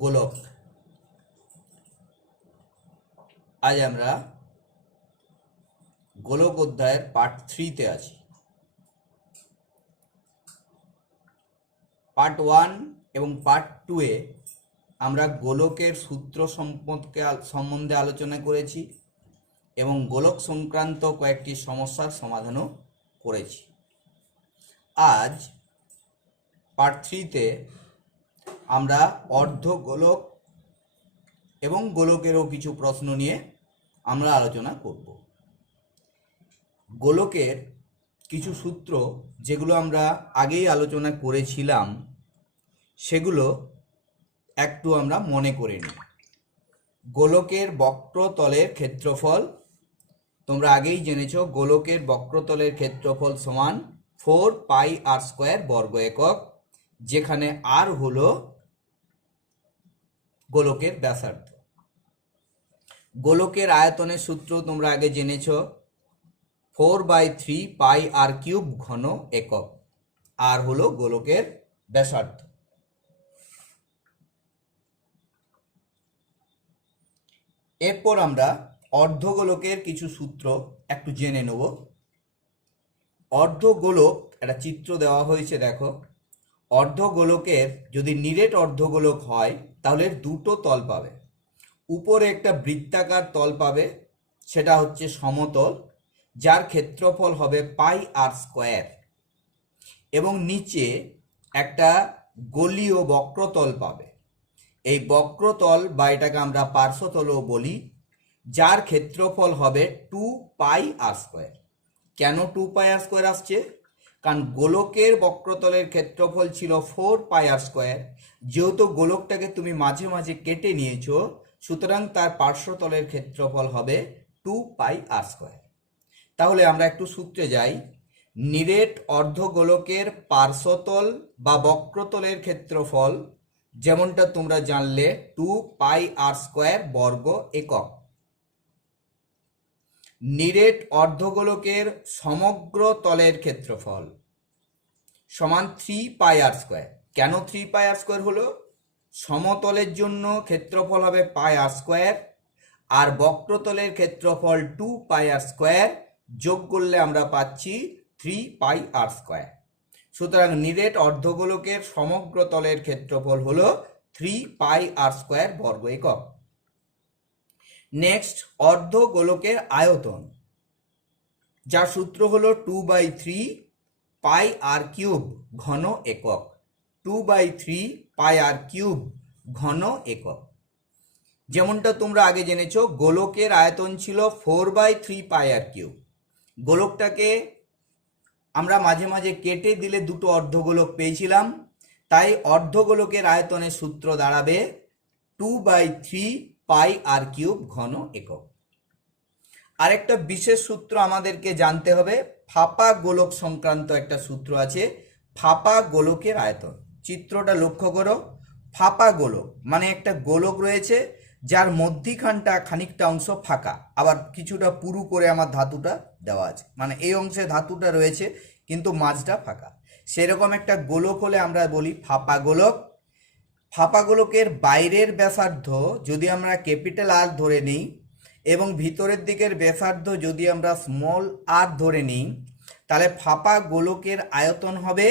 গোলক। আজ আমরা গোলক অধ্যায়ের পার্ট 3-তে আছি। পার্ট 1 এবং পার্ট 2-এ আমরা গোলকের সূত্র সম্বন্ধে আলোচনা করেছি এবং গোলক সংক্রান্ত কয়েকটি সমস্যার সমাধানও করেছি। আজ পার্ট 3-তে আমরা অর্ধগোলক এবং গোলকেরও কিছু প্রশ্ন নিয়ে আমরা আলোচনা করব। গোলকের কিছু সূত্র যেগুলো আমরা আগেই আলোচনা করেছিলাম সেগুলো একটু আমরা মনে করে নিই। গোলকের বক্রতলের ক্ষেত্রফল তোমরা আগেই জেনেছো, গোলকের বক্রতলের ক্ষেত্রফল সমান 4πr² বর্গ একক, যেখানে আর হলো গোলকের ব্যাসার্ধ। গোলকের আয়তনের সূত্র তোমরা আগে জেনেছো, 4/3πr³ ঘন একক, আর হলো গোলকের ব্যাসার্ধ। এরপর আমরা অর্ধগোলকের কিছু সূত্র একটু জেনে নেব। অর্ধগোলক একটা চিত্র দেওয়া হয়েছে, দেখো। অর্ধগোলকের যদি নিরেট অর্ধগোলক হয় তাহলে দুটো তল পাবে। উপরে একটা বৃত্তাকার তল পাবে, সেটা হচ্ছে সমতল, যার ক্ষেত্রফল হবে πr², এবং নিচে একটা গোলীয় বক্রতল পাবে। এই বক্রতল বা এটাকে আমরা পার্শ্বতলও বলি, যার ক্ষেত্রফল হবে 2πr²। কেন 2πr² আসছে? কারণ গোলকের বক্রতলের ক্ষেত্রফল ছিল 4πr², যেহেতু গোলকটাকে তুমি মাঝে মাঝে কেটে নিয়েছো, সুতরাং তার পার্শ্বতলের ক্ষেত্রফল হবে 2πr²। তাহলে আমরা একটু সূত্রে যাই। নিরেট অর্ধগোলকের পার্শ্বতল বা বক্রতলের ক্ষেত্রফল যেমনটা তোমরা জানলে 2πr² বর্গ একক। নিরেট অর্ধগোলকের সমগ্র তলের ক্ষেত্রফল সমান 3πr²। কেন 3πr² হলো? সমতলের জন্য ক্ষেত্রফল হবে πr², আর বক্রতলের ক্ষেত্রফল 2πr², যোগ করলে আমরা পাচ্ছি 3πr²। সুতরাং নিরেট অর্ধগোলকের সমগ্র তলের ক্ষেত্রফল হলো 3πr² বর্গ একক। নেক্সট, অর্ধগোলকের আয়তন, যার সূত্র হলো 2/3πr³ ঘন একক। 2/3πr³ ঘন একক। যেমনটা তোমরা আগে জেনেছো, গোলকের আয়তন ছিল 4/3πr³। গোলকটাকে আমরা মাঝে মাঝে কেটে দিলে দুটো অর্ধগোলক পেয়েছিলাম, তাই অর্ধগোলকের আয়তনের সূত্র দাঁড়াবে 2/3πr³ ঘন একক। আরেকটা বিশেষ সূত্র আমাদেরকে জানতে হবে, ফাঁপা গোলক সংক্রান্ত একটা সূত্র আছে, ফাঁপা গোলকের আয়তন। চিত্রটা লক্ষ্য করো। ফাঁপা গোলক মানে একটা গোলক রয়েছে যার মধ্যিখানটা খানিকটা অংশ ফাঁকা, আবার কিছুটা পুরু করে আমার ধাতুটা দেওয়া আছে, মানে এই অংশে ধাতুটা রয়েছে কিন্তু মাঝটা ফাঁকা। সেরকম একটা গোলক হলে আমরা বলি ফাঁপা গোলক। ফাঁপা গোলকের বাইরের ব্যাসার্ধ যদি আমরা ক্যাপিটাল আর ধরে নিই এবং ভিতরের দিকের ব্যাসার্ধ যদি আমরা স্মল আর ধরে নিই, তাহলে ফাঁপা গোলকের আয়তন হবে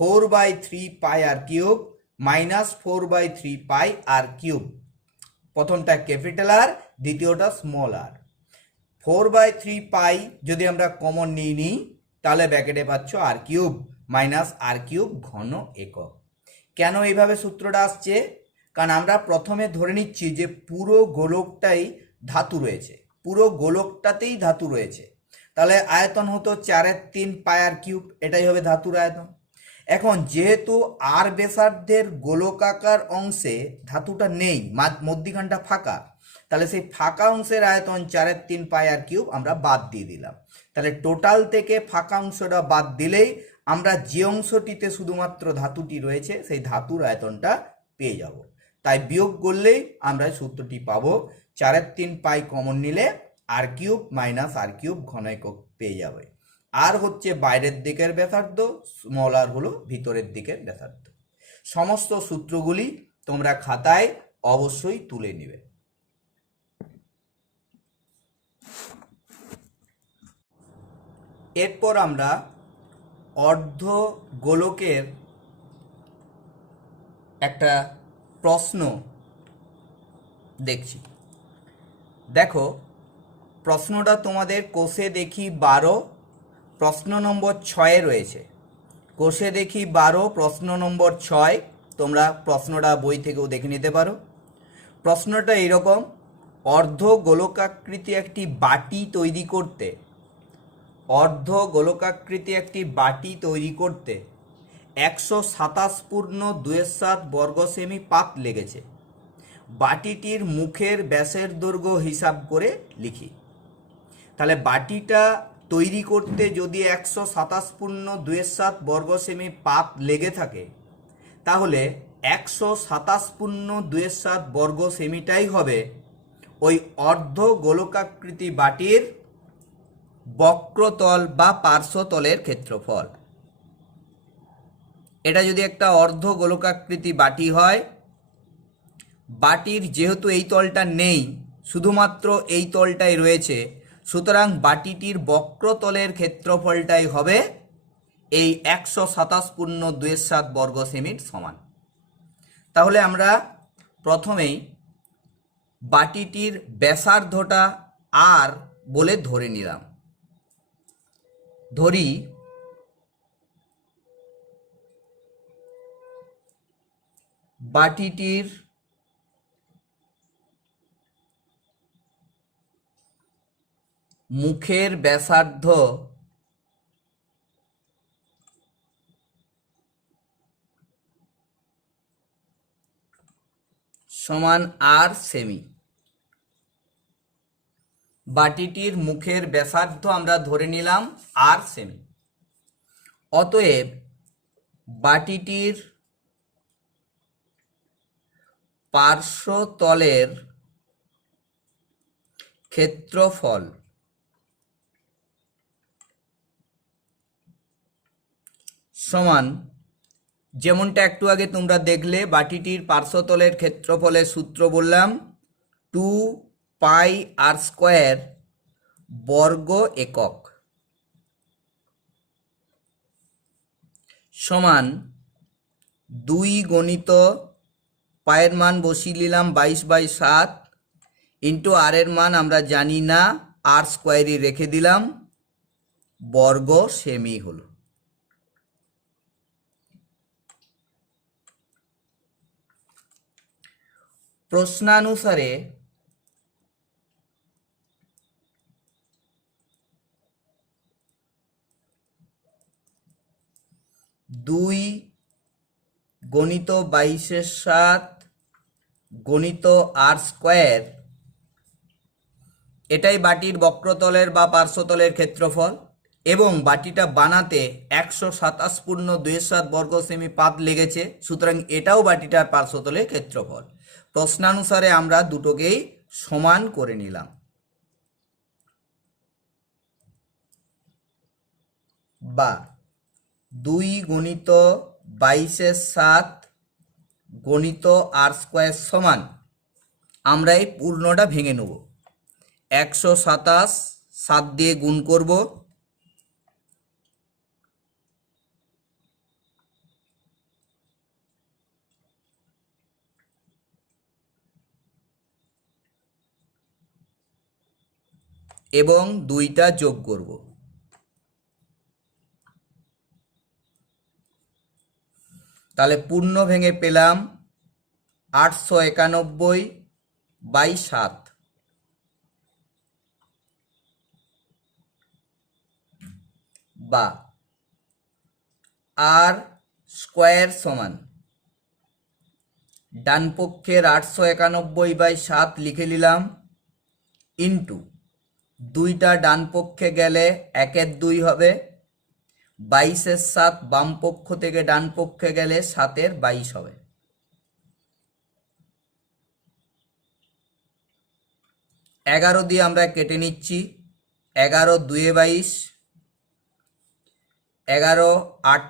4/3πr³ মাইনাস 4/3πr³। প্রথমটা ক্যাপিটাল আর, দ্বিতীয়টা স্মল আর। 4/3π যদি আমরা কমন নিই তাহলে ব্র্যাকেটে পাচ্ছ r³ মাইনাস r³ ঘন একক। কেন এইভাবে সূত্রটা আসছে? কারণ আমরা প্রথমে ধরে নিচ্ছি যে পুরো গোলকটাই ধাতু রয়েছে, পুরো গোলকটাতেই ধাতু রয়েছে, তাহলে আয়তন হতো 4/3πr³, এটাই হবে ধাতুর আয়তন। এখন যেহেতু আর ব্যাসার্ধের গোলকাকার অংশে ধাতুটা নেই, মধ্যিখানটা ফাঁকা, তাহলে সেই ফাঁকা অংশের আয়তন 4/3πr³ আমরা বাদ দিয়ে দিলাম। তাহলে টোটাল থেকে ফাঁকা অংশটা বাদ দিলেই আমরা যে অংশটিতে শুধুমাত্র ধাতুটি রয়েছে সেই ধাতুর আয়তনটা পেয়ে যাব। তাই বিয়োগ করলেই আমরা সূত্রটি পাবো। 4/3π কমন নিলে r³ মাইনাস r³ ঘন একক পেয়ে যাবে। আর হচ্ছে বাইরের দিকের ব্যাসার্ধ, স্মল আর হলো ভিতরের দিকের ব্যাসার্ধ। সমস্ত সূত্রগুলি তোমরা খাতায় অবশ্যই তুলে নেবে। এরপর আমরা অর্ধ গোলকের একটা প্রশ্ন দেখছি। দেখো, প্রশ্নটা তোমাদের কোষে দেখি 12 প্রশ্ন নম্বর 6 রয়েছে। কোষে দেখি 12 প্রশ্ন নম্বর 6, তোমরা প্রশ্নটা বই থেকেও দেখে নিতে পারো। প্রশ্নটা এরকম: অর্ধ গোলকাকৃতি একটি বাটি তৈরি করতে 127.2 বর্গ সেমি পাত লেগেছে। বাটিটির মুখের ব্যাসের দৈর্ঘ্য হিসাব করে লিখি। তাহলে বাটিটা তৈরি করতে যদি 127.2 বর্গ সেমি পাত লেগে থাকে, তাহলে 127.2 বর্গ সেমিটাই হবে ওই অর্ধ গোলকাকৃতি বাটির বক্রতল বা পার্শ্বতলের ক্ষেত্রফল। এটা যদি একটা অর্ধ গোলকাকৃতি বাটি হয়, বাটির যেহেতু এই তলটা নেই, শুধুমাত্র এই তলটাই রয়েছে, সুতরাং বাটিটির বক্রতলের ক্ষেত্রফলটাই হবে এই 127.2 বর্গ সেমির সমান। তাহলে আমরা প্রথমেই বাটিটির ব্যাসার্ধটা আর বলে ধরে নিলাম। ধরি বাটিটির মুখের ব্যাসার্ধ সমান আর সেমি। বাটিটির মুখের ব্যাসার্ধ আমরা ধরে নিলাম আর সেমি। অতএব বাটিটির পার্শ্বতলের ক্ষেত্রফল সমান, যেমনটা একটু আগে তোমরা দেখলে, বাটিটির পার্শ্বতলের ক্ষেত্রফলের সূত্র বললাম 2πr² বর্গ একক সমান 2 গণিত পায়ের মান বসিয়ে নিলাম 22/7 ইন্টু আর এর মান আমরা জানি না, r² রেখে দিলাম, বর্গ সেমি হলো। প্রশ্নানুসারে দুই গণিত 22/7 গণিত r², এটাই বাটির বক্রতলের বা পার্শ্বতলের ক্ষেত্রফল, এবং বাটিটা বানাতে 127.2 বর্গ সেমি পাত লেগেছে, সুতরাং এটাও বাটিটার পার্শ্বতলের ক্ষেত্রফল। প্রশ্নানুসারে আমরা দুটোকেই সমান করে নিলাম। বা 2 গণিত 22/7 গণিত r² সমান, আমরা এই পূর্ণটা ভেঙে নেব। 127 7 দিয়ে গুণ করব, এবং 2টা যোগ করব। তাহলে পূর্ণ ভেঙে পেলাম 891/7 বা r² সমান ডান পক্ষের 891/7 লিখে নিলাম, ইন্টু 2টা ডান পক্ষে গেলে 1 2 হবে, 22/7 বাম পক্ষ থেকে ডান পক্ষে গেলে 7 22 হবে। 11 দিয়ে আমরা কেটে নিচ্ছি, 11 2 22, 11 8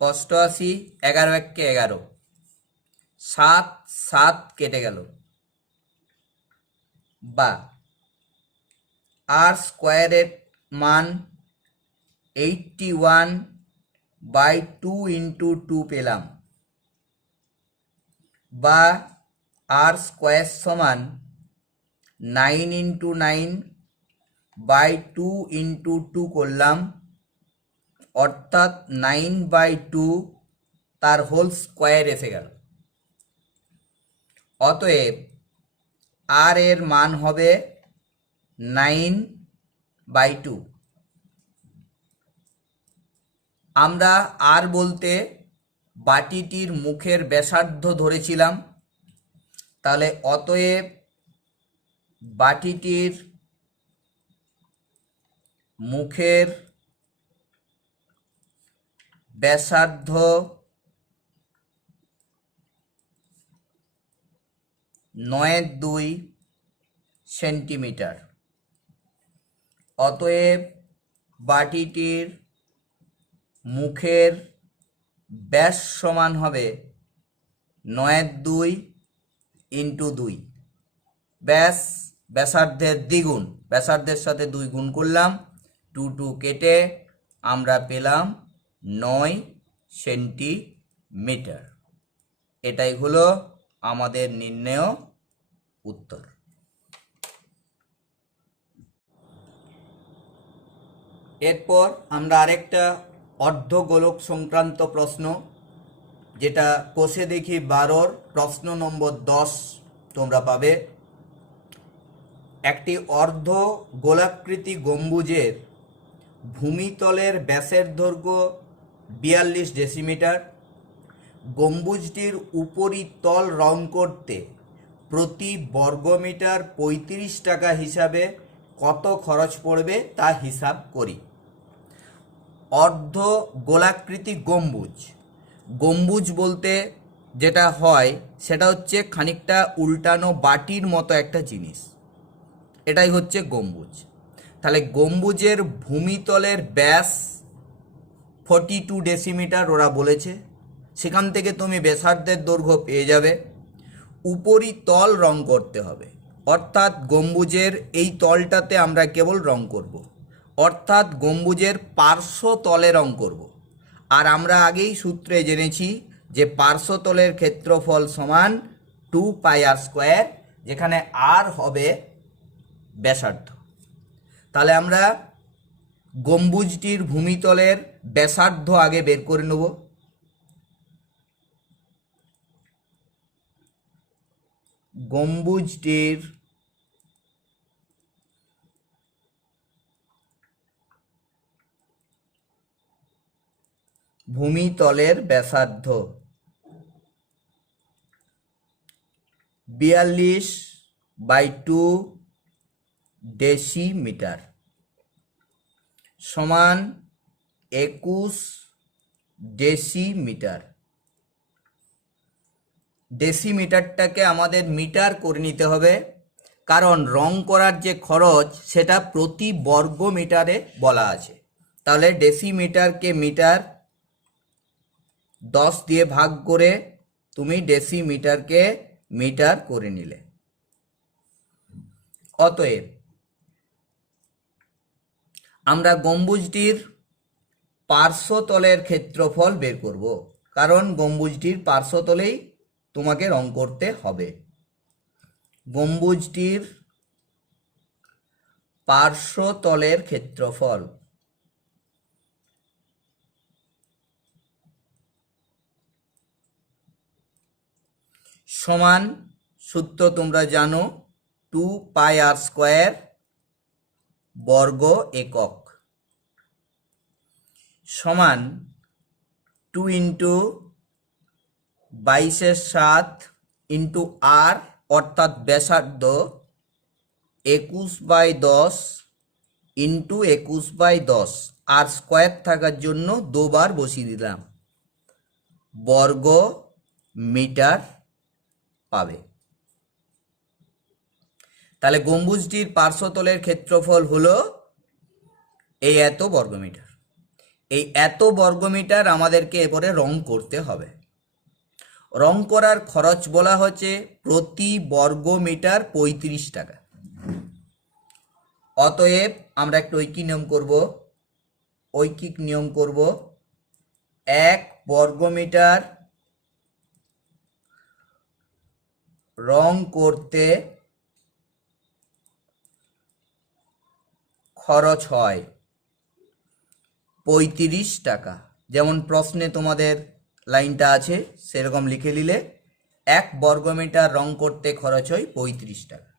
88, 11 1 11, সাত সাত কেটে গেল, বা আর স্কোয়ারের মান 81/2 ইন্টু 2 পেলাম, বা আর স্কোয়ার সমান 9 ইন্টু 9/2 ইন্টু 2 করলাম, অর্থাৎ 9/2 তার হোল স্কোয়ার এসে গেল। অতএব আর এর মান হবে 9/2। আমরা আর বলতে বাটিটির মুখের ব্যাসার্ধ ধরেছিলাম, তাহলে অতএব বাটিটির মুখের ব্যাসার্ধ 9/2 সেন্টিমিটার। অতএব বাটিটির মুখের ব্যাস সমান হবে 9/2 ইন্টু 2। ব্যাস ব্যাসার্ধের দ্বিগুণ, ব্যাসার্ধের সাথে 2 গুণ করলাম, 2 কেটে আমরা পেলাম 9 সেন্টিমিটার। এটাই হলো আমাদের নির্ণেয় উত্তর। এরপর আমরা আরেকটা অর্ধগোলক সংক্রান্ত প্রশ্ন, যেটা কোষে দেখি 12 প্রশ্ন নম্বর 10 তোমরা পাবে। একটি অর্ধ গোলাকৃতি গম্বুজের ভূমিতলের ব্যাসের দৈর্ঘ্য 42 ডেসিমিটার। গম্বুজটির উপরিতল রং করতে প্রতি বর্গমিটার 35 টাকা হিসাবে কত খরচ পড়বে তা হিসাব করি। অর্ধ গোলাকৃতি গম্বুজ, গম্বুজ বলতে যেটা হয় সেটা হচ্ছে খানিকটা উল্টানো বাটির মতো একটা জিনিস, এটাই হচ্ছে গম্বুজ। তাহলে গম্বুজের ভূমিতলের ব্যাস 42 ডেসিমিটার ওরা বলেছে, সেখান থেকে তুমি ব্যাসার্ধের দৈর্ঘ্য পেয়ে যাবে। উপরিতল রং করতে হবে, অর্থাৎ গম্বুজের এই তলটাতে আমরা কেবল রং করব, অর্থাৎ গম্বুজের পার্শ্বতলে রং করব। আর আমরা আগেই সূত্রে জেনেছি যে পার্শ্বতলের ক্ষেত্রফল সমান 2πr², যেখানে আর হবে ব্যাসার্ধ। তাহলে আমরা গম্বুজটির ভূমিতলের ব্যাসার্ধ আগে বের করে নেব। গম্বুজটির ভূমিতলের ব্যাসার্ধ 42/2 ডেসিমিটার সমান 21 ডেসিমিটার। ডেসিমিটারটাকে আমাদের মিটার করে নিতে হবে, কারণ রং করার যে খরচ সেটা প্রতি বর্গ মিটারে বলা আছে। তাহলে ডেসিমিটারকে মিটার 10 দিয়ে ভাগ করে তুমি ডেসিমিটারকে মিটার করে নিলে। অতএব আমরা গম্বুজটির পার্শ্বতলের ক্ষেত্রফল বের করব, কারণ গম্বুজটির পার্শ্বতলেই তোমাকে রং করতে হবে। গম্বুজটির পার্শ্বতলের ক্ষেত্রফল সমান, সূত্র তোমরা জানো, 2πr² বর্গ একক সমান 2 ইন্টু 22/7 ইন্টু আর, অর্থাৎ ব্যাসার্ধ 21/10 ইন্টু 21/10, আর স্কোয়ার থাকার জন্য 2 বার বসিয়ে দিলাম, বর্গ মিটার পাবে। তাহলে গম্বুজটির পার্শ্বতলের ক্ষেত্রফল হলো এই এত বর্গমিটার। এই এত বর্গমিটার আমাদেরকে এরপরে রং করতে হবে। রং করার খরচ বলা হচ্ছে প্রতি বর্গ মিটার 35 টাকা। অতএব আমরা একটা ঐকিক নিয়ম করব 1 বর্গ মিটার রং করতে খরচ হয় 35 টাকা। যেমন প্রশ্নে তোমাদের লাইনটা আছে সেরকম লিখে নিলে 1 বর্গ মিটার রং করতে খরচ হয় 35 টাকা।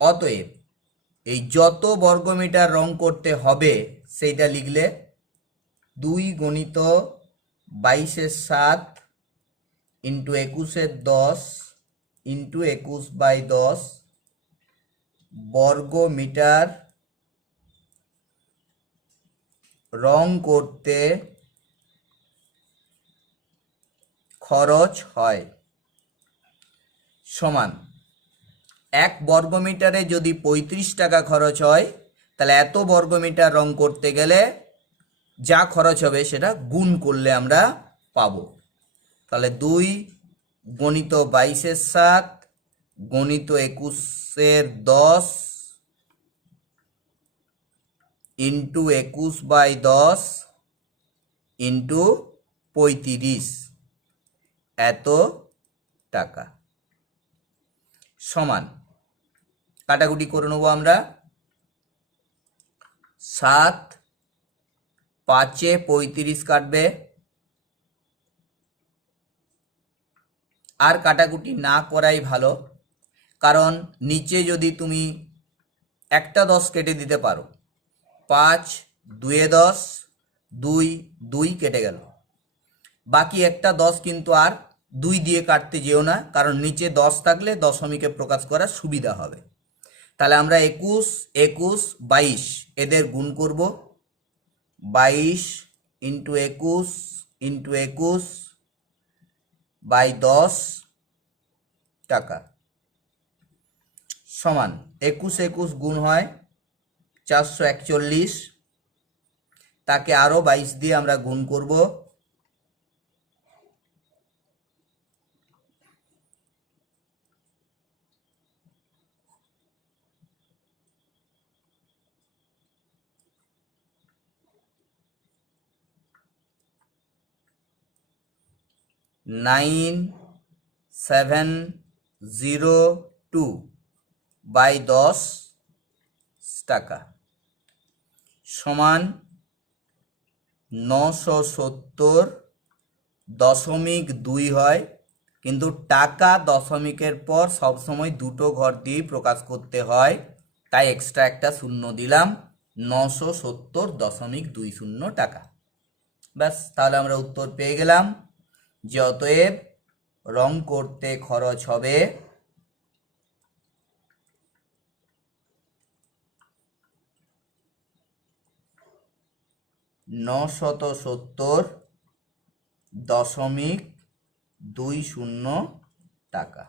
অতএব এই যত বর্গ মিটার রং করতে হবে সেইটা লিখলে 2 গুণিত 22/7 ইন্টু 21/10 ইন্টু 21/10 বর্গ মিটার রং করতে খরচ হয় সমান 1 বর্গ মিটারে যদি 35 টাকা খরচ হয় তাহলে এত বর্গ মিটার রং করতে গেলে যা খরচ হবে সেটা গুণ করলে আমরা পাবো। তাহলে 2 গুণিত 22/7 গুণিত 21/10 ইন্টু 21/10 ইন্টু 35 এত টাকা সমান কাটাকুটি করে নেবো আমরা। 7 5-এ 35 কাটবে, আর কাটাকুটি না করাই ভালো, কারণ নিচে যদি তুমি একটা 10 কেটে দিতে পারো 5 2-এ 10 2 2 কেটে গেল, বাকি একটা 10 কিন্তু আর 2 দিয়ে কাটতে যেও না, কারণ নিচে 10 থাকলে দশমিকে প্রকাশ করার সুবিধা হবে। তাহলে আমরা 21 21 22 এদের গুণ করব। 22 ইন্টু 21 ইন্টু 21/10 টাকা সমান 21 21 গুণ হয় 441, তাকে আরো 22 দিয়ে আমরা গুণ করব। নাইন 702/10 টাকা সমান 970.2 হয়, কিন্তু টাকা দশমিকের পর সবসময় দুটো ঘর দিয়েই প্রকাশ করতে হয়, তাই এক্সট্রা একটা শূন্য দিলাম। 970.20 টাকা। ব্যাস, তাহলে আমরা উত্তর পেয়ে গেলাম যে অতএব রং করতে খরচ হবে 970.20 টাকা।